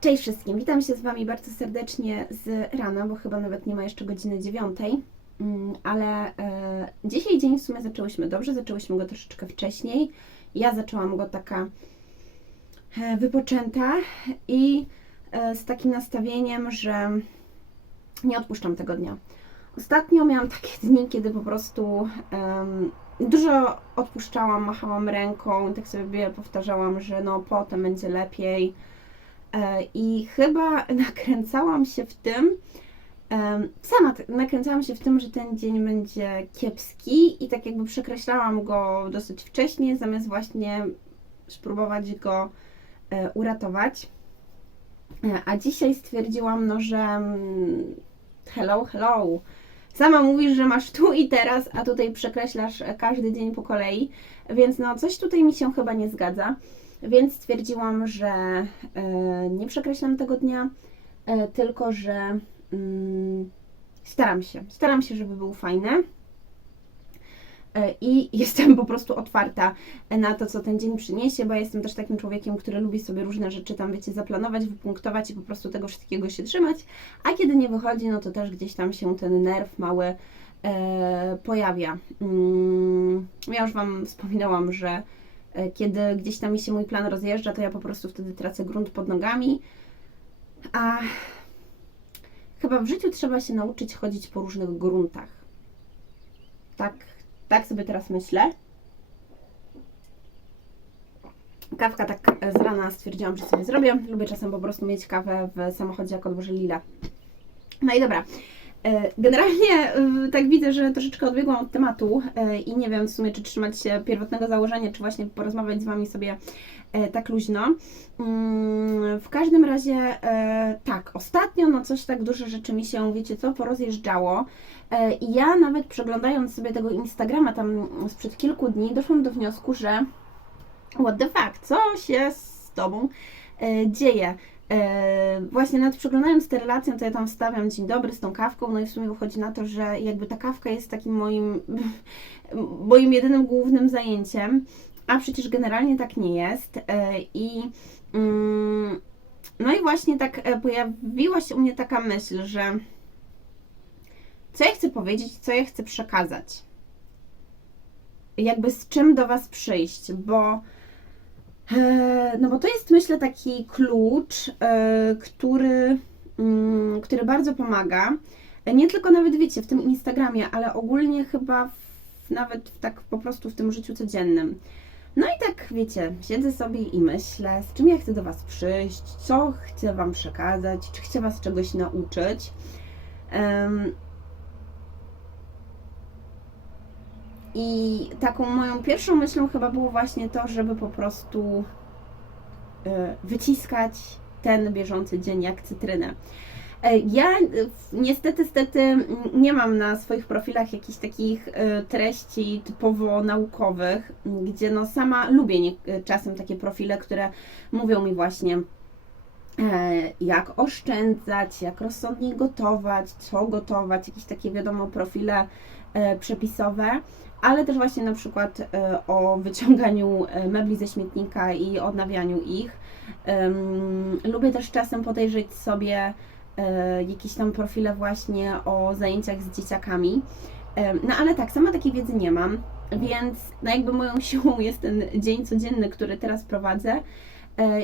Cześć wszystkim, witam się z Wami bardzo serdecznie z rana, bo chyba nawet nie ma jeszcze godziny dziewiątej, Mm, ale e, dzisiaj dzień w sumie zaczęłyśmy dobrze, zaczęłyśmy go troszeczkę wcześniej. Ja zaczęłam go taka e, wypoczęta i e, z takim nastawieniem, że nie odpuszczam tego dnia. Ostatnio miałam takie dni, kiedy po prostu dużo odpuszczałam, machałam ręką, tak sobie powtarzałam, że no potem będzie lepiej. E, I chyba nakręcałam się w tym, sama nakręcałam się w tym, że ten dzień będzie kiepski i tak jakby przekreślałam go dosyć wcześnie, zamiast właśnie spróbować go e, uratować. E, A dzisiaj stwierdziłam, no, że mm, hello, hello. Sama mówisz, że masz tu i teraz, a tutaj przekreślasz każdy dzień po kolei, więc no coś tutaj mi się chyba nie zgadza. Więc stwierdziłam, że e, nie przekreślam tego dnia, e, tylko że mm, staram się. Staram się, żeby był fajny. E, I jestem po prostu otwarta na to, co ten dzień przyniesie, bo jestem też takim człowiekiem, który lubi sobie różne rzeczy tam, wiecie, zaplanować, wypunktować i po prostu tego wszystkiego się trzymać. A kiedy nie wychodzi, no to też gdzieś tam się ten nerw mały pojawia. Mm, ja już Wam wspominałam, że kiedy gdzieś tam mi się mój plan rozjeżdża, to ja po prostu wtedy tracę grunt pod nogami. A chyba w życiu trzeba się nauczyć chodzić po różnych gruntach. Tak, tak sobie teraz myślę. Kawka tak e, z rana stwierdziłam, że sobie zrobię. Lubię czasem po prostu mieć kawę w samochodzie, jak odłożę lila. No i dobra. E, Generalnie tak widzę, że troszeczkę odbiegłam od tematu e, i nie wiem w sumie, czy trzymać się pierwotnego założenia, czy właśnie porozmawiać z Wami sobie e, tak luźno. Mm, W każdym razie tak, ostatnio no coś tak dużo rzeczy mi się, wiecie co, porozjeżdżało. I ja nawet przeglądając sobie tego Instagrama tam sprzed kilku dni, doszłam do wniosku, że what the fuck, co się z Tobą dzieje? E, właśnie nawet przeglądając te relacje, to ja tam wstawiam dzień dobry z tą kawką, no i w sumie wychodzi na to, że jakby ta kawka jest takim moim, moim jedynym głównym zajęciem, a przecież generalnie tak nie jest. E, I mm, no i właśnie tak e, pojawiła się u mnie taka myśl, że co ja chcę powiedzieć, co ja chcę przekazać. Jakby z czym do Was przyjść, bo no bo to jest myślę taki klucz, e, który, mm, który bardzo pomaga. E, Nie tylko nawet wiecie, w tym Instagramie, ale ogólnie chyba w, nawet tak po prostu w tym życiu codziennym. No i tak wiecie, siedzę sobie i myślę, z czym ja chcę do Was przyjść, co chcę Wam przekazać, czy chcę Was czegoś nauczyć. I taką moją pierwszą myślą chyba było właśnie to, żeby po prostu e, wyciskać ten bieżący dzień jak cytrynę. E, Ja e, niestety, stety nie mam na swoich profilach jakichś takich treści typowo naukowych, gdzie no sama lubię czasem takie profile, które mówią mi właśnie jak oszczędzać, jak rozsądnie gotować, co gotować, jakieś takie wiadomo profile przepisowe, ale też właśnie na przykład e, o wyciąganiu e, mebli ze śmietnika i odnawianiu ich. Lubię też czasem podejrzeć sobie e, jakieś tam profile właśnie o zajęciach z dzieciakami. No ale tak, sama takiej wiedzy nie mam, więc no jakby moją siłą jest ten dzień codzienny, który teraz prowadzę.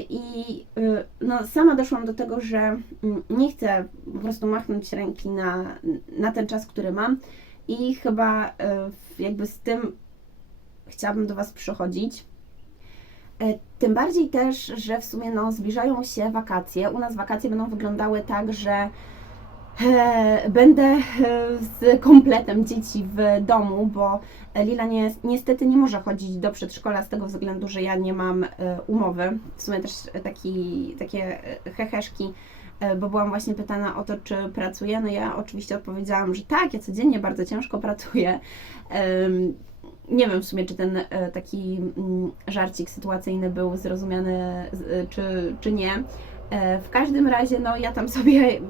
I no, sama doszłam do tego, że mm, nie chcę po prostu machnąć ręki na, na ten czas, który mam i chyba y, jakby z tym chciałabym do Was przychodzić. E, Tym bardziej też, że w sumie no, zbliżają się wakacje. U nas wakacje będą wyglądały tak, że e, będę e, z kompletem dzieci w domu, bo Lila nie, niestety nie może chodzić do przedszkola z tego względu, że ja nie mam e, umowy. W sumie też taki, takie e, heheszki, e, bo byłam właśnie pytana o to, czy pracuję. No ja oczywiście odpowiedziałam, że tak, ja codziennie bardzo ciężko pracuję. Nie wiem w sumie, czy ten e, taki mm, żarcik sytuacyjny był zrozumiany, e, czy, czy nie. E, W każdym razie, no ja tam sobie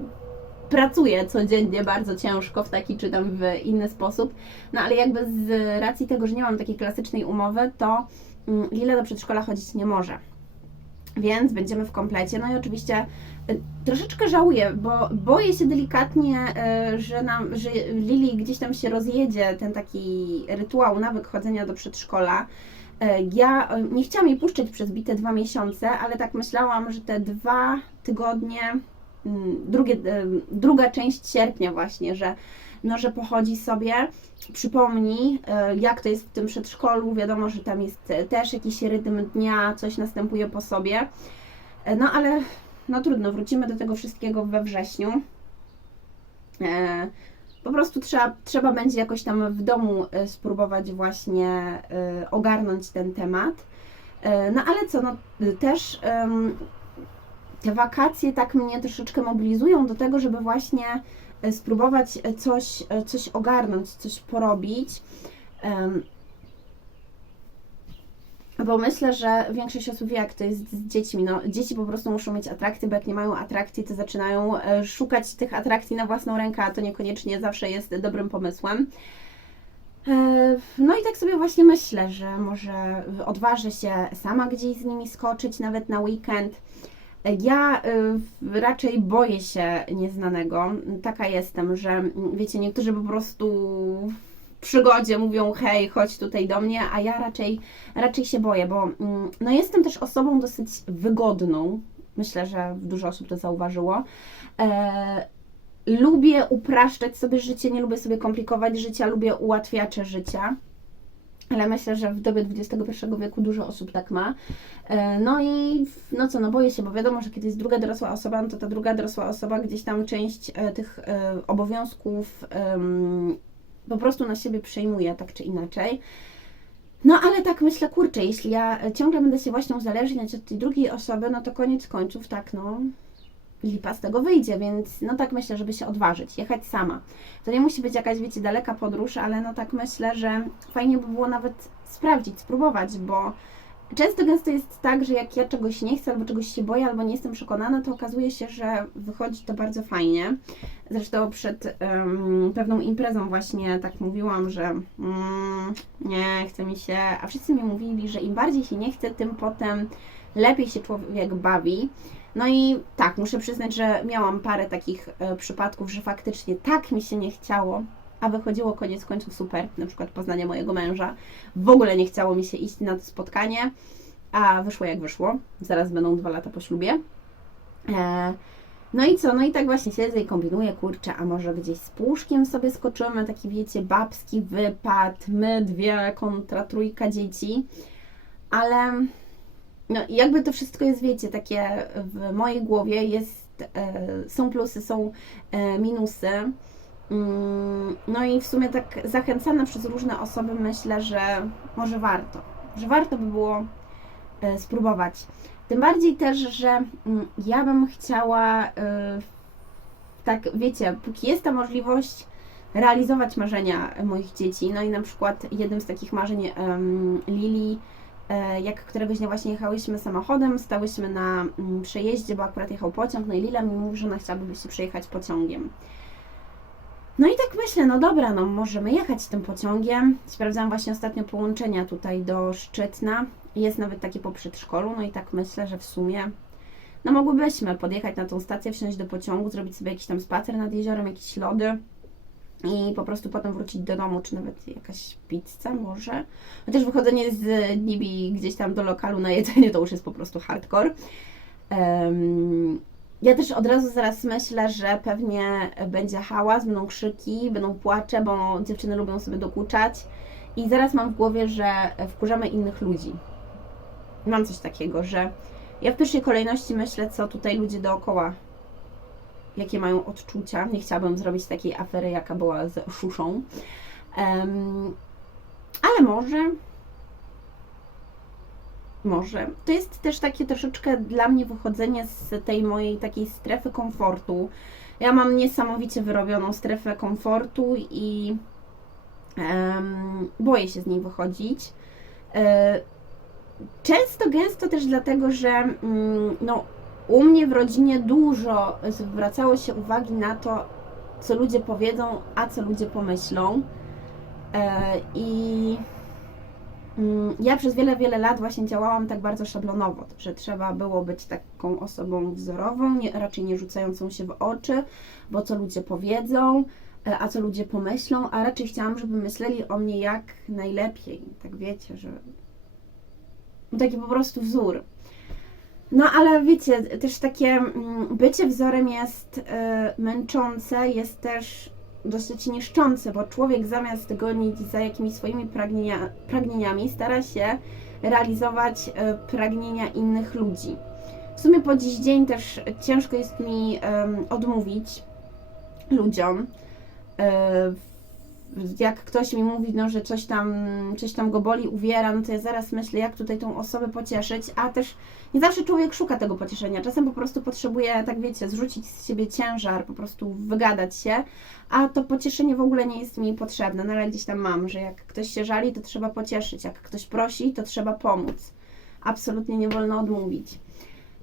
pracuję codziennie bardzo ciężko w taki czy tam w inny sposób, no ale jakby z racji tego, że nie mam takiej klasycznej umowy, to mm, Lila do przedszkola chodzić nie może. więc będziemy w komplecie. No i oczywiście troszeczkę żałuję, bo boję się delikatnie, y, że, nam, że Lili gdzieś tam się rozjedzie, ten taki rytuał, nawyk chodzenia do przedszkola. Y, Ja y, nie chciałam jej puszczać przez bite dwa miesiące, ale tak myślałam, że te dwa tygodnie, mm, drugie, druga część sierpnia właśnie, że no, że pochodzi sobie, przypomni, jak to jest w tym przedszkolu. Wiadomo, że tam jest też jakiś rytm dnia, coś następuje po sobie. No ale no trudno, wrócimy do tego wszystkiego we wrześniu. E, Po prostu trzeba, trzeba będzie jakoś tam w domu y, spróbować właśnie y, ogarnąć ten temat. E, No ale co, no y, też te wakacje tak mnie troszeczkę mobilizują do tego, żeby właśnie e, spróbować e, coś, e, coś ogarnąć, coś porobić. Em, Bo myślę, że większość osób wie, jak to jest z dziećmi. No, dzieci po prostu muszą mieć atrakcje, bo jak nie mają atrakcji, to zaczynają e, szukać tych atrakcji na własną rękę, a to niekoniecznie zawsze jest dobrym pomysłem. E, No i tak sobie właśnie myślę, że może odważę się sama gdzieś z nimi skoczyć, nawet na weekend. Ja y, raczej boję się nieznanego. Taka jestem, że mm, wiecie, niektórzy po prostu przygodzie mówią hej, chodź tutaj do mnie, a ja raczej, raczej się boję, bo mm, no jestem też osobą dosyć wygodną. Myślę, że dużo osób to zauważyło. E, lubię upraszczać sobie życie, nie lubię sobie komplikować życia, lubię ułatwiacze życia. Ale myślę, że w dobie XXI wieku dużo osób tak ma. E, No i no co, no boję się, bo wiadomo, że kiedy jest druga dorosła osoba, no to ta druga dorosła osoba gdzieś tam część e, tych e, obowiązków po prostu na siebie przejmuje, tak czy inaczej. No ale tak myślę, kurczę, jeśli ja ciągle będę się właśnie uzależniać od tej drugiej osoby, no to koniec końców tak, no lipa z tego wyjdzie, więc no tak myślę, żeby się odważyć, jechać sama. To nie musi być jakaś, wiecie, daleka podróż, ale no tak myślę, że fajnie by było nawet sprawdzić, spróbować, bo często gęsto jest tak, że jak ja czegoś nie chcę, albo czegoś się boję, albo nie jestem przekonana, to okazuje się, że wychodzi to bardzo fajnie. Zresztą przed em, pewną imprezą właśnie tak mówiłam, że mm, nie, chce mi się, a wszyscy mi mówili, że im bardziej się nie chce, tym potem lepiej się człowiek bawi. No i tak, muszę przyznać, że miałam parę takich e, przypadków, że faktycznie tak mi się nie chciało, a wychodziło koniec końców super, na przykład poznanie mojego męża. W ogóle nie chciało mi się iść na to spotkanie, a wyszło jak wyszło. Zaraz będą dwa lata po ślubie. E, no i co? No i tak właśnie siedzę i kombinuję, kurczę, a może gdzieś z puszkiem sobie skoczymy, taki wiecie, babski wypad, my dwie kontra trójka dzieci, ale no jakby to wszystko jest, wiecie, takie w mojej głowie jest, e, są plusy, są e, minusy. Mm, No i w sumie tak zachęcana przez różne osoby myślę, że może warto, że warto by było e, spróbować. Tym bardziej też, że mm, ja bym chciała, e, tak wiecie, póki jest ta możliwość, realizować marzenia moich dzieci. No i na przykład jednym z takich marzeń Lili, e, jak któregoś dnia właśnie jechałyśmy samochodem, stałyśmy na mm, przejeździe, bo akurat jechał pociąg, no i Lila mi mówi, że ona chciałaby się przejechać pociągiem. No i tak myślę, no dobra, no możemy jechać tym pociągiem. Sprawdzałam właśnie ostatnio połączenia tutaj do Szczytna. Jest nawet takie po przedszkolu, no i tak myślę, że w sumie no mogłybyśmy podjechać na tą stację, wsiąść do pociągu, zrobić sobie jakiś tam spacer nad jeziorem, jakieś lody i po prostu potem wrócić do domu, czy nawet jakaś pizza może. Chociaż wychodzenie z nimi gdzieś tam do lokalu na jedzenie to już jest po prostu hardcore. Em, ja też od razu zaraz myślę, że pewnie będzie hałas, będą krzyki, będą płacze, bo dziewczyny lubią sobie dokuczać. I zaraz mam w głowie, że wkurzamy innych ludzi. Mam coś takiego, że ja w pierwszej kolejności myślę, co tutaj ludzie dookoła, jakie mają odczucia. Nie chciałabym zrobić takiej afery, jaka była z Szuszą. Em, ale może, może. To jest też takie troszeczkę dla mnie wychodzenie z tej mojej takiej strefy komfortu. Ja mam niesamowicie wyrobioną strefę komfortu i em, boję się z niej wychodzić. E, Często, gęsto też dlatego, że mm, no, u mnie w rodzinie dużo zwracało się uwagi na to, co ludzie powiedzą, a co ludzie pomyślą. E, I ja przez wiele, wiele lat właśnie działałam tak bardzo szablonowo, że trzeba było być taką osobą wzorową, nie, raczej nie rzucającą się w oczy, bo co ludzie powiedzą, e, a co ludzie pomyślą, a raczej chciałam, żeby myśleli o mnie jak najlepiej. Tak wiecie, że taki po prostu wzór. No ale wiecie, też takie mm, bycie wzorem jest e, męczące, jest też dosyć niszczące, bo człowiek zamiast gonić za jakimiś swoimi pragnienia, pragnieniami, stara się realizować e, pragnienia innych ludzi. W sumie po dziś dzień też ciężko jest mi odmówić ludziom. Jak ktoś mi mówi, no, że coś tam, coś tam go boli, uwiera, no to ja zaraz myślę, jak tutaj tą osobę pocieszyć, a też nie zawsze człowiek szuka tego pocieszenia. Czasem po prostu potrzebuje, tak wiecie, zrzucić z siebie ciężar, po prostu wygadać się, a to pocieszenie w ogóle nie jest mi potrzebne. No ale gdzieś tam mam, że jak ktoś się żali, to trzeba pocieszyć, jak ktoś prosi, to trzeba pomóc. Absolutnie nie wolno odmówić.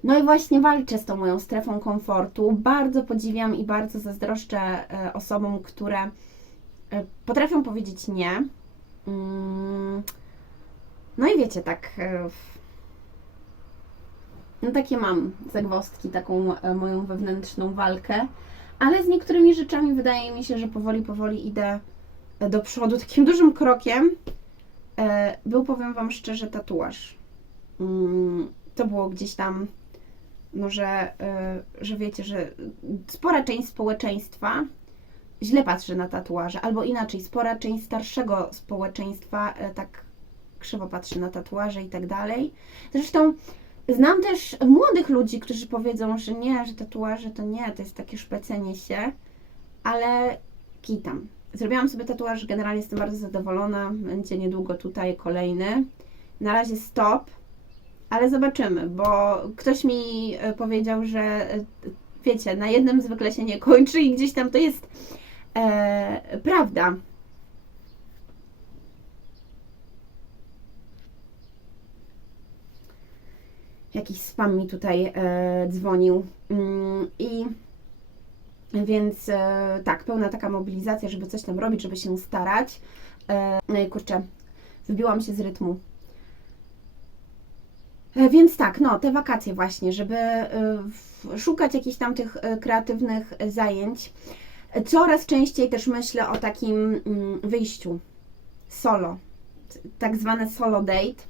No i właśnie walczę z tą moją strefą komfortu. Bardzo podziwiam i bardzo zazdroszczę e, osobom, które potrafią powiedzieć nie. Mm. No i wiecie, tak. e, No takie mam zagwozdki, taką e, moją wewnętrzną walkę, ale z niektórymi rzeczami wydaje mi się, że powoli, powoli idę e, do przodu. Takim dużym krokiem e, był, powiem Wam szczerze, tatuaż. Mm, To było gdzieś tam, no że, e, że wiecie, że spora część społeczeństwa źle patrzy na tatuaże, albo inaczej, spora część starszego społeczeństwa e, tak krzywo patrzy na tatuaże i tak dalej. Zresztą znam też młodych ludzi, którzy powiedzą, że nie, że tatuaże to nie, to jest takie szpecenie się, ale kitam. Zrobiłam sobie tatuaż, generalnie jestem bardzo zadowolona, będzie niedługo tutaj kolejny. Na razie stop, ale zobaczymy, bo ktoś mi e, powiedział, że e, wiecie, na jednym zwykle się nie kończy i gdzieś tam to jest e, prawda. Jakiś spam mi tutaj e, dzwonił. Mm, I więc e, tak, pełna taka mobilizacja, żeby coś tam robić, żeby się starać. E, no i kurczę, wybiłam się z rytmu. E, Więc tak, no, te wakacje właśnie, żeby e, szukać jakichś tam tych e, kreatywnych zajęć. Coraz częściej też myślę o takim mm, wyjściu solo, tak zwane solo date,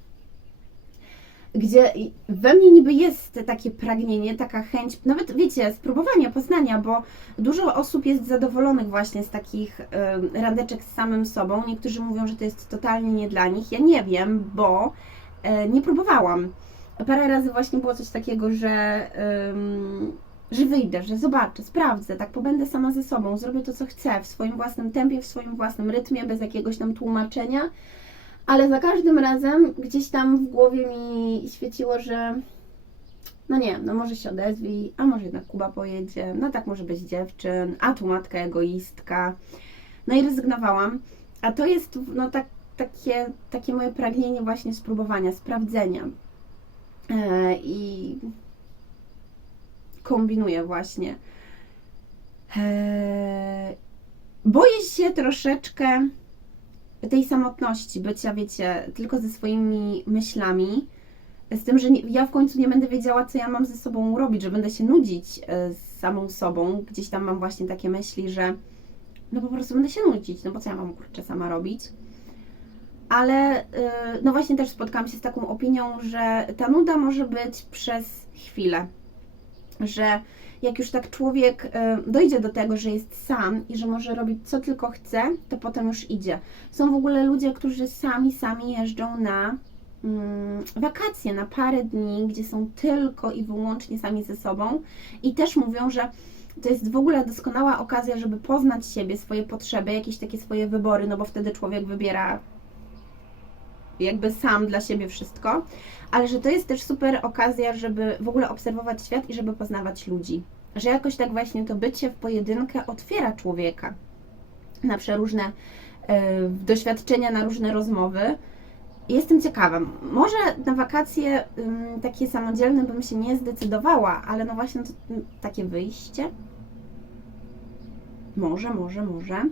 gdzie we mnie niby jest takie pragnienie, taka chęć, nawet wiecie, spróbowania, poznania, bo dużo osób jest zadowolonych właśnie z takich em, randeczek z samym sobą. Niektórzy mówią, że to jest totalnie nie dla nich. Ja nie wiem, bo e, nie próbowałam. Parę razy właśnie było coś takiego, że, em, że wyjdę, że zobaczę, sprawdzę, tak pobędę sama ze sobą, zrobię to, co chcę, w swoim własnym tempie, w swoim własnym rytmie, bez jakiegoś tam tłumaczenia. Ale za każdym razem gdzieś tam w głowie mi świeciło, że no nie, no może się odezwij, a może jednak Kuba pojedzie, no tak może być dziewczyn, a tu matka egoistka. No i rezygnowałam. A to jest no tak, takie, takie moje pragnienie właśnie spróbowania, sprawdzenia. E, I kombinuję właśnie. E, boję się troszeczkę tej samotności, bycia, wiecie, tylko ze swoimi myślami. Z tym, że nie, ja w końcu nie będę wiedziała, co ja mam ze sobą robić, że będę się nudzić e, z samą sobą. Gdzieś tam mam właśnie takie myśli, że no po prostu będę się nudzić, no bo co ja mam kurczę sama robić. Ale y, no właśnie też spotkałam się z taką opinią, że ta nuda może być przez chwilę. Że jak już tak człowiek y, dojdzie do tego, że jest sam i że może robić co tylko chce, to potem już idzie. Są w ogóle ludzie, którzy sami, sami jeżdżą na mm, wakacje, na parę dni, gdzie są tylko i wyłącznie sami ze sobą i też mówią, że to jest w ogóle doskonała okazja, żeby poznać siebie, swoje potrzeby, jakieś takie swoje wybory, no bo wtedy człowiek wybiera jakby sam dla siebie wszystko, ale że to jest też super okazja, żeby w ogóle obserwować świat i żeby poznawać ludzi. Że jakoś tak właśnie to bycie w pojedynkę otwiera człowieka na przeróżne e, doświadczenia, na różne rozmowy. Jestem ciekawa. Może na wakacje takie samodzielne bym się nie zdecydowała, ale no właśnie to, takie wyjście. Może, może, może.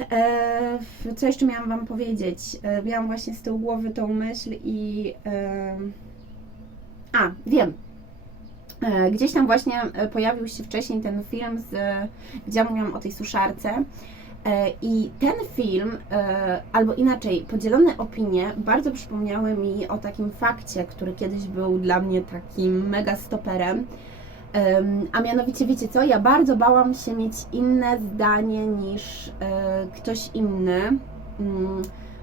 E, co jeszcze miałam Wam powiedzieć? E, miałam właśnie z tyłu głowy tą myśl i. E, a, wiem. Gdzieś tam właśnie pojawił się wcześniej ten film, z, gdzie ja mówiłam o tej suszarce. I ten film, albo inaczej, podzielone opinie bardzo przypomniały mi o takim fakcie, który kiedyś był dla mnie takim mega stoperem. A mianowicie, wiecie co? Ja bardzo bałam się mieć inne zdanie niż e, ktoś inny. Mm,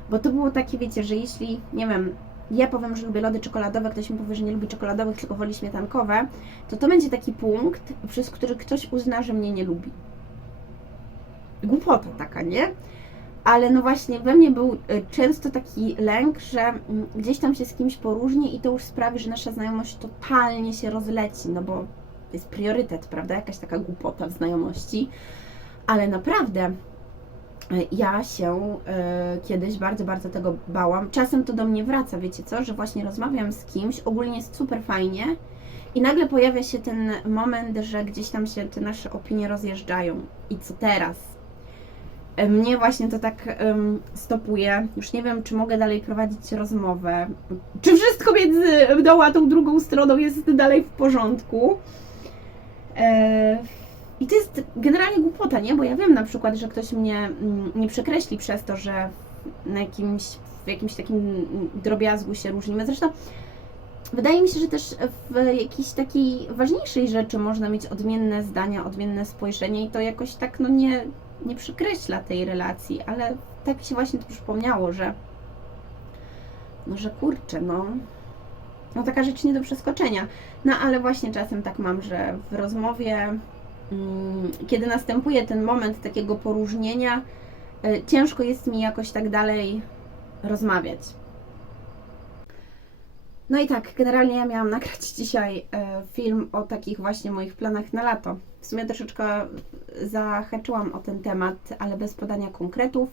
Bo to było takie, wiecie, że jeśli, nie wiem, ja powiem, że lubię lody czekoladowe, ktoś mi powie, że nie lubi czekoladowych, tylko woli śmietankowe, to to będzie taki punkt, przez który ktoś uzna, że mnie nie lubi. Głupota taka, nie? Ale no właśnie, we mnie był e, często taki lęk, że mm, gdzieś tam się z kimś poróżni i to już sprawi, że nasza znajomość totalnie się rozleci, no bo to jest priorytet, prawda? Jakaś taka głupota w znajomości. Ale naprawdę e, ja się e, kiedyś bardzo, bardzo tego bałam. Czasem to do mnie wraca, wiecie co? Że właśnie rozmawiam z kimś, ogólnie jest super fajnie i nagle pojawia się ten moment, że gdzieś tam się te nasze opinie rozjeżdżają. I co teraz? E, Mnie właśnie to tak stopuje. Już nie wiem, czy mogę dalej prowadzić rozmowę. Czy wszystko między mną a tą drugą stroną jest dalej w porządku. E, I to jest generalnie głupota, nie? Bo ja wiem na przykład, że ktoś mnie mm, nie przekreśli przez to, że na jakimś, w jakimś takim drobiazgu się różnimy. Zresztą wydaje mi się, że też w jakiejś takiej ważniejszej rzeczy można mieć odmienne zdania, odmienne spojrzenie i to jakoś tak no nie, nie przykreśla tej relacji, ale tak się właśnie to przypomniało, że no, że kurczę, no no taka rzecz nie do przeskoczenia. No ale właśnie czasem tak mam, że w rozmowie, mm, kiedy następuje ten moment takiego poróżnienia, y, ciężko jest mi jakoś tak dalej rozmawiać. No i tak, generalnie ja miałam nagrać dzisiaj e, film o takich właśnie moich planach na lato. W sumie troszeczkę zahaczyłam o ten temat, ale bez podania konkretów.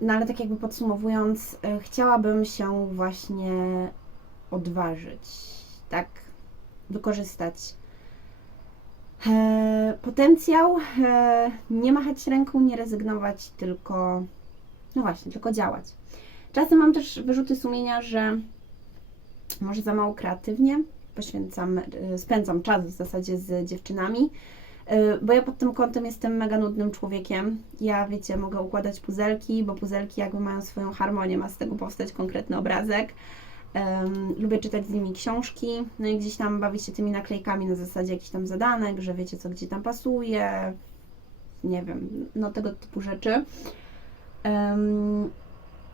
No ale tak jakby podsumowując, e, chciałabym się właśnie odważyć, tak? Wykorzystać e, potencjał, e, nie machać ręką, nie rezygnować, tylko, no właśnie, tylko działać. Czasem mam też wyrzuty sumienia, że może za mało kreatywnie poświęcam, e, spędzam czas w zasadzie z dziewczynami, e, bo ja pod tym kątem jestem mega nudnym człowiekiem. Ja, wiecie, mogę układać puzelki, bo puzelki jakby mają swoją harmonię, ma z tego powstać konkretny obrazek. Em, lubię czytać z nimi książki, no i gdzieś tam bawić się tymi naklejkami na zasadzie jakichś tam zadanek, że wiecie co gdzie tam pasuje, nie wiem, no tego typu rzeczy. Em,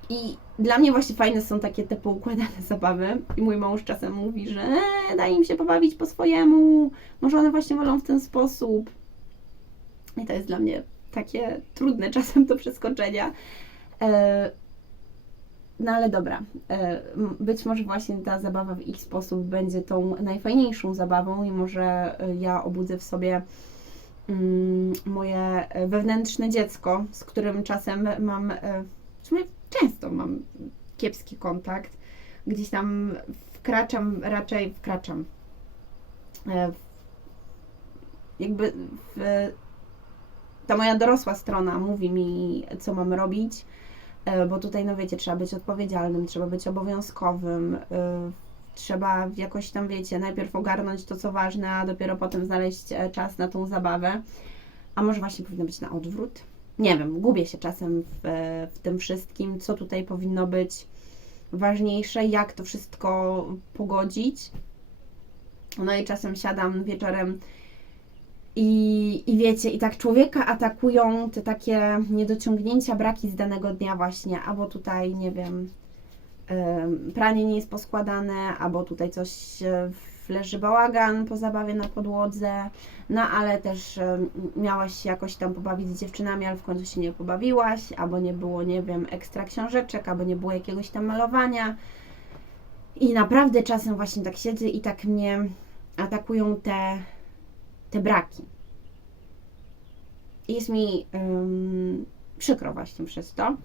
I dla mnie właśnie fajne są takie te poukładane zabawy i mój mąż czasem mówi, że e, daj im się pobawić po swojemu, może one właśnie wolą w ten sposób. I to jest dla mnie takie trudne czasem do przeskoczenia. E, no ale dobra, e, być może właśnie ta zabawa w ich sposób będzie tą najfajniejszą zabawą i może e, ja obudzę w sobie mm, moje e, wewnętrzne dziecko, z którym czasem mam, w sumie często mam kiepski kontakt. Gdzieś tam wkraczam, raczej wkraczam. Jakby w, ta moja dorosła strona mówi mi, co mam robić, bo tutaj, no wiecie, trzeba być odpowiedzialnym, trzeba być obowiązkowym, e, trzeba jakoś tam, wiecie, najpierw ogarnąć to, co ważne, a dopiero potem znaleźć e, czas na tą zabawę. A może właśnie powinno być na odwrót? Nie wiem, gubię się czasem w, w tym wszystkim, co tutaj powinno być ważniejsze, jak to wszystko pogodzić. No i czasem siadam wieczorem i, i wiecie, i tak człowieka atakują te takie niedociągnięcia, braki z danego dnia właśnie, albo tutaj, nie wiem, em, pranie nie jest poskładane, albo tutaj coś e, leży bałagan po zabawie na podłodze, no ale też em, miałaś się jakoś tam pobawić z dziewczynami, ale w końcu się nie pobawiłaś, albo nie było, nie wiem, ekstra książeczek, albo nie było jakiegoś tam malowania. I naprawdę czasem właśnie tak siedzę i tak mnie atakują te, te braki. Jest mi ym, przykro właśnie przez to.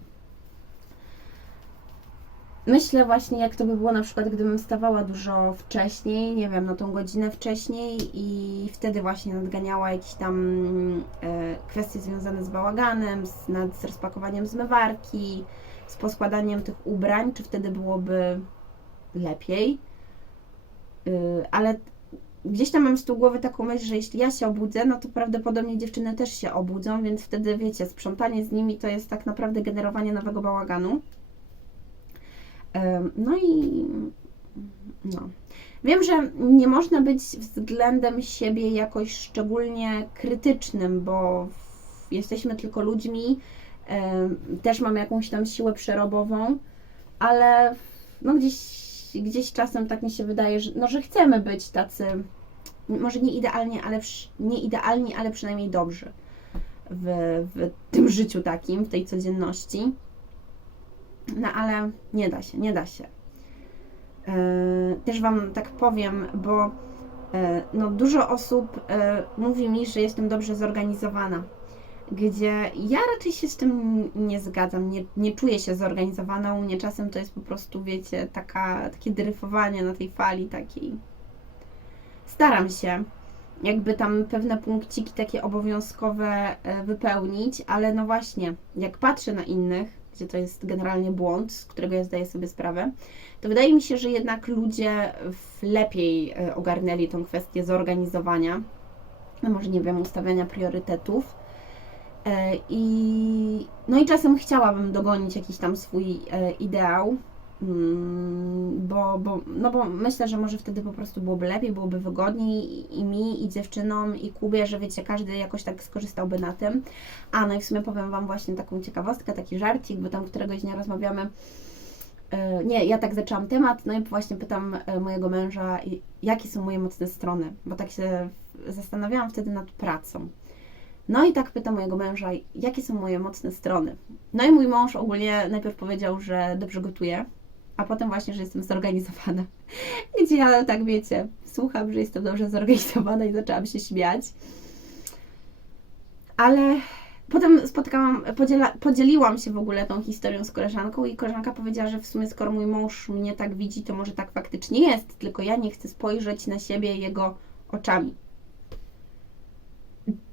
myślę właśnie, jak to by było na przykład, gdybym wstawała dużo wcześniej, nie wiem, na tą godzinę wcześniej i wtedy właśnie nadganiała jakieś tam e, kwestie związane z bałaganem, z, nad, z rozpakowaniem zmywarki, z poskładaniem tych ubrań, czy wtedy byłoby lepiej. Y, ale gdzieś tam mam z tyłu głowy taką myśl, że jeśli ja się obudzę, no to prawdopodobnie dziewczyny też się obudzą, więc wtedy wiecie, sprzątanie z nimi to jest tak naprawdę generowanie nowego bałaganu. No i no. Wiem, że nie można być względem siebie jakoś szczególnie krytycznym, bo jesteśmy tylko ludźmi, też mamy jakąś tam siłę przerobową, ale no gdzieś, gdzieś czasem tak mi się wydaje, że, no, że chcemy być tacy, może nie idealnie, ale nie idealni, ale przynajmniej dobrzy w, w tym życiu takim, w tej codzienności. No ale nie da się, nie da się. Yy, Też Wam tak powiem, bo yy, no, dużo osób yy, mówi mi, że jestem dobrze zorganizowana, gdzie ja raczej się z tym nie zgadzam, nie, nie czuję się zorganizowana. U mnie czasem to jest po prostu, wiecie, taka, takie dryfowanie na tej fali takiej. Staram się jakby tam pewne punkciki takie obowiązkowe e, wypełnić, ale no właśnie, jak patrzę na innych, gdzie to jest generalnie błąd, z którego ja zdaję sobie sprawę, to wydaje mi się, że jednak ludzie lepiej e, ogarnęli tą kwestię zorganizowania, no może nie wiem, ustawiania priorytetów. E, I, no i czasem chciałabym dogonić jakiś tam swój e, ideał, mm, bo, bo, no bo myślę, że może wtedy po prostu byłoby lepiej, byłoby wygodniej i- mi, i dziewczynom, i Kubie, że wiecie, każdy jakoś tak skorzystałby na tym. A, no i w sumie powiem Wam właśnie taką ciekawostkę, taki żarcik, bo tam któregoś dnia rozmawiamy E, Nie, ja tak zaczęłam temat, no i właśnie pytam mojego męża, jakie są moje mocne strony, bo tak się zastanawiałam wtedy nad pracą. No i tak pytam mojego męża, jakie są moje mocne strony. No i mój mąż ogólnie najpierw powiedział, że dobrze gotuję, a potem właśnie, że jestem zorganizowana. Wiecie, ja tak wiecie, słucham, że jestem dobrze zorganizowana i zaczęłam się śmiać. Ale Potem spotkałam, podziela, podzieliłam się w ogóle tą historią z koleżanką i koleżanka powiedziała, że w sumie skoro mój mąż mnie tak widzi, to może tak faktycznie jest, tylko ja nie chcę spojrzeć na siebie jego oczami.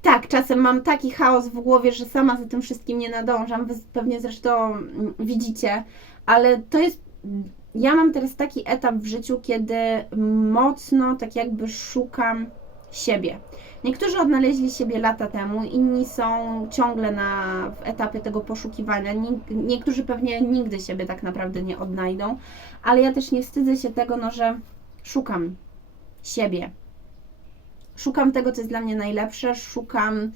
Tak, czasem mam taki chaos w głowie, że sama za tym wszystkim nie nadążam. Wy pewnie zresztą mm, widzicie, ale to jest. Ja mam teraz taki etap w życiu, kiedy mocno tak jakby szukam siebie. Niektórzy odnaleźli siebie lata temu, inni są ciągle na, w etapie tego poszukiwania. Nie, niektórzy pewnie nigdy siebie tak naprawdę nie odnajdą, ale ja też nie wstydzę się tego, no, że szukam siebie. Szukam tego, co jest dla mnie najlepsze, szukam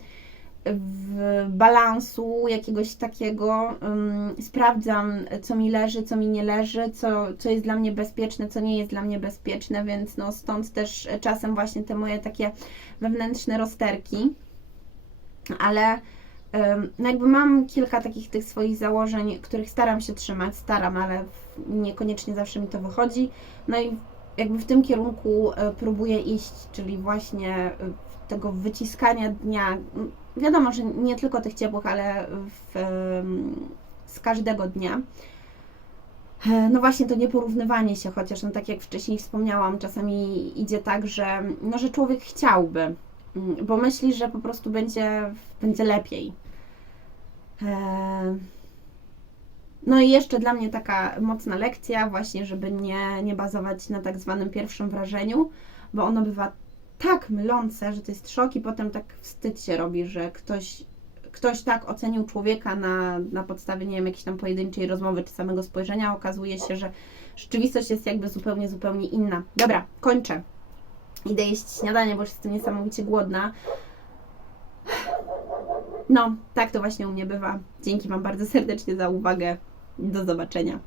balansu jakiegoś takiego, ym, sprawdzam, co mi leży, co mi nie leży, co, co jest dla mnie bezpieczne, co nie jest dla mnie bezpieczne, więc no stąd też czasem właśnie te moje takie wewnętrzne rozterki, ale no jakby mam kilka takich tych swoich założeń, których staram się trzymać, staram, ale niekoniecznie zawsze mi to wychodzi, no i jakby w tym kierunku e, próbuję iść, czyli właśnie e, tego wyciskania dnia, m, wiadomo, że nie tylko tych ciepłych, ale w, em, z każdego dnia. E, No właśnie to nieporównywanie się, chociaż no tak jak wcześniej wspomniałam, czasami idzie tak, że, no, że człowiek chciałby, mm, bo myśli, że po prostu będzie, będzie lepiej. E, No i jeszcze dla mnie taka mocna lekcja, właśnie, żeby nie, nie bazować na tak zwanym pierwszym wrażeniu, bo ono bywa tak mylące, że to jest szok i potem tak wstyd się robi, że ktoś, ktoś tak ocenił człowieka na, na podstawie, nie wiem, jakiejś tam pojedynczej rozmowy czy samego spojrzenia, okazuje się, że rzeczywistość jest jakby zupełnie, zupełnie inna. Dobra, kończę. Idę jeść śniadanie, bo już jestem niesamowicie głodna. No, tak to właśnie u mnie bywa. Dzięki Wam bardzo serdecznie za uwagę. Do zobaczenia.